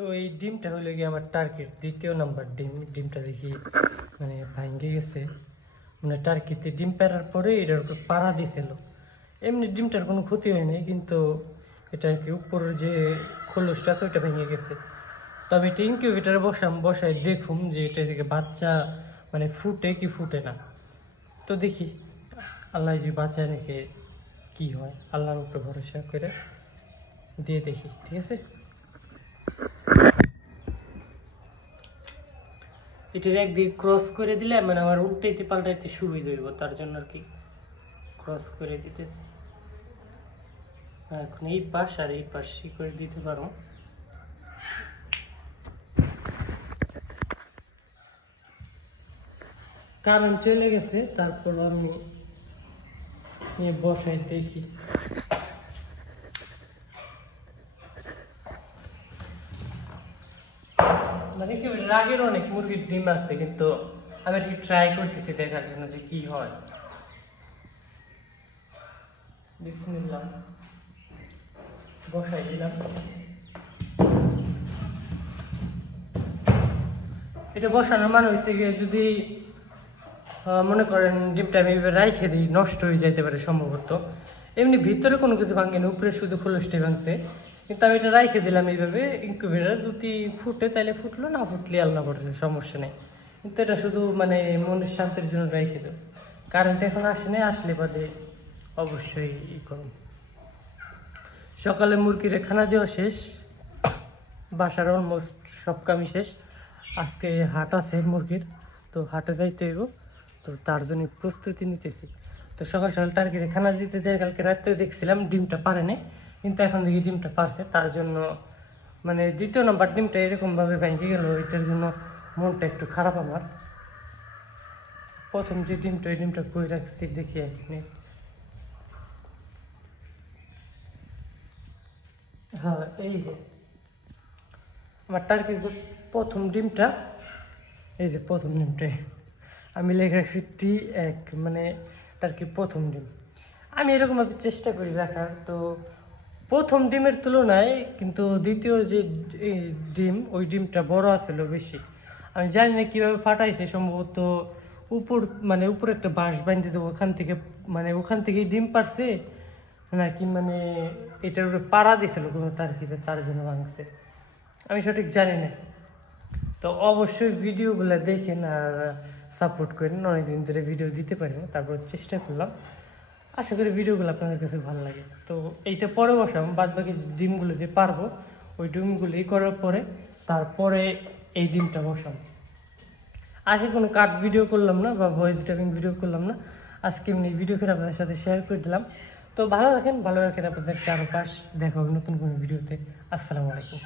তো এই ডিমটা হলো গিয়ে আমার টার্গেট দ্বিতীয় নাম্বার ডিমটা দেখি মানে ভাঙ্গে গেছে। মানে টার্কিতে ডিম পাড়ার পরে এটার উপর পাড়া দিয়েছিল। এমনি ডিমটার কোনো ক্ষতি হয়নি, কিন্তু এটা আর কি উপরের যে খোলসটা আছে ওইটা ভেঙে গেছে। তো আমি এটা ইনকিউবেটারে বসাই দেখুম যে এটা থেকে বাচ্চা মানে ফুটে কি ফুটে না। তো দেখি আল্লাহ যদি বাচ্চায় রেখে কি হয়, আল্লাহর উপরে ভরসা করে দিয়ে দেখি, ঠিক আছে। এটার একদিকে ক্রস করে দিলে মানে আমার উল্টাইতে পাল্টাইতে সুবিধা হইব, তার জন্য আর কি ক্রস করে দিতেছি। এখন এই পাশ আর এই পাশ করে দিতে পারো। কারণ চলে গেছে, তারপর আমি নিয়ে বসাই দেখি। মানে কি রাগের অনেক মুরগির ডিম আছে, কিন্তু আমি আর কি ট্রাই করতেছি দেখার জন্য যে কি হয়। বিসমিল্লাহ বসাই দিলাম। এটা বসানোর মানে হয়েছে গিয়ে যদি মনে করেন ডিমটা আমি রাইখে দিই নষ্ট হয়ে যাইতে পারে সম্ভবত। এমনি ভিতরে কোনো কিছু ভাঙেনি, উপরে শুধু খোলসটাই ভাঙছে। কিন্তু আমি এটা রাইখে দিলাম এইভাবে ইনকিউবেটর, যদি ফুটে তাহলে ফুটলো, না ফুটলে আল্লাহ পড়ছে, সমস্যা নেই। কিন্তু এটা শুধু মানে মনের শান্তির জন্য রাইখে দেব। কারেন্ট এখন আসে নাই, আসলে বাদে অবশ্যই করুন। সকালে মুরগির খানা দেওয়া শেষ, বাসার অলমোস্ট সব কামই শেষ। আজকে হাট আছে মুরগির, তো হাটে যাইতে হইব, তো তার জন্য প্রস্তুতি নিতেছি। তো সকাল সকাল টার্গেটে খানা দিতে যাই, কালকে রাত্রে দেখছিলাম ডিমটা পারে নাই, কিন্তু এখন দেখি ডিমটা পারছে। তার জন্য মানে দ্বিতীয় নাম্বার ডিমটা এরকমভাবে ভেঙে গেল, এটার জন্য মনটা একটু খারাপ আমার। প্রথম যে ডিমটা ওই ডিমটা কই রাখছি দেখি এখানে। হ্যাঁ, এই যে আমার টার্গেট প্রথম ডিমটা, এই যে প্রথম ডিমটাই আমি লেখা রাখছি T1, মানে টার্কির প্রথম ডিম। আমি এরকমভাবে চেষ্টা করি রাখার। তো প্রথম ডিমের তুলনায় কিন্তু দ্বিতীয় যে ডিম, ওই ডিমটা বড় আসছিল বেশি। আমি জানি না কীভাবে ফাটাইছে, সম্ভবত মানে উপরে একটা বাঁশ বাঁধতে দেবো, ওখান থেকে ডিম পারছে নাকি মানে এটার উপরে পাড়া দিয়েছিল কোনো টার্কিতে, তার জন্য ভাঙছে, আমি সঠিক জানি না। তো অবশ্যই ভিডিওগুলো দেখেন আর সাপোর্ট করেন। অনেকদিন ধরে ভিডিও দিতে পারি না, তারপর চেষ্টা করলাম। আশা করি ভিডিওগুলো আপনাদের কাছে ভালো লাগে। তো এইটা পরে বসাম, বাদ বাকি ডিমগুলো যে পারবো ওই ডিমগুলো করার পরে তারপরে এই ডিমটা বসাম। আজকে কোনো কাট ভিডিও করলাম না বা ভয়েস ড্রাইভিং ভিডিও করলাম না, আজকে এমনি ভিডিও করে আপনাদের সাথে শেয়ার করে দিলাম। তো ভালো রাখেন, ভালো রাখেন আপনাদের চারপাশ। দেখা হবে নতুন কোনো ভিডিওতে। আসসালামু আলাইকুম।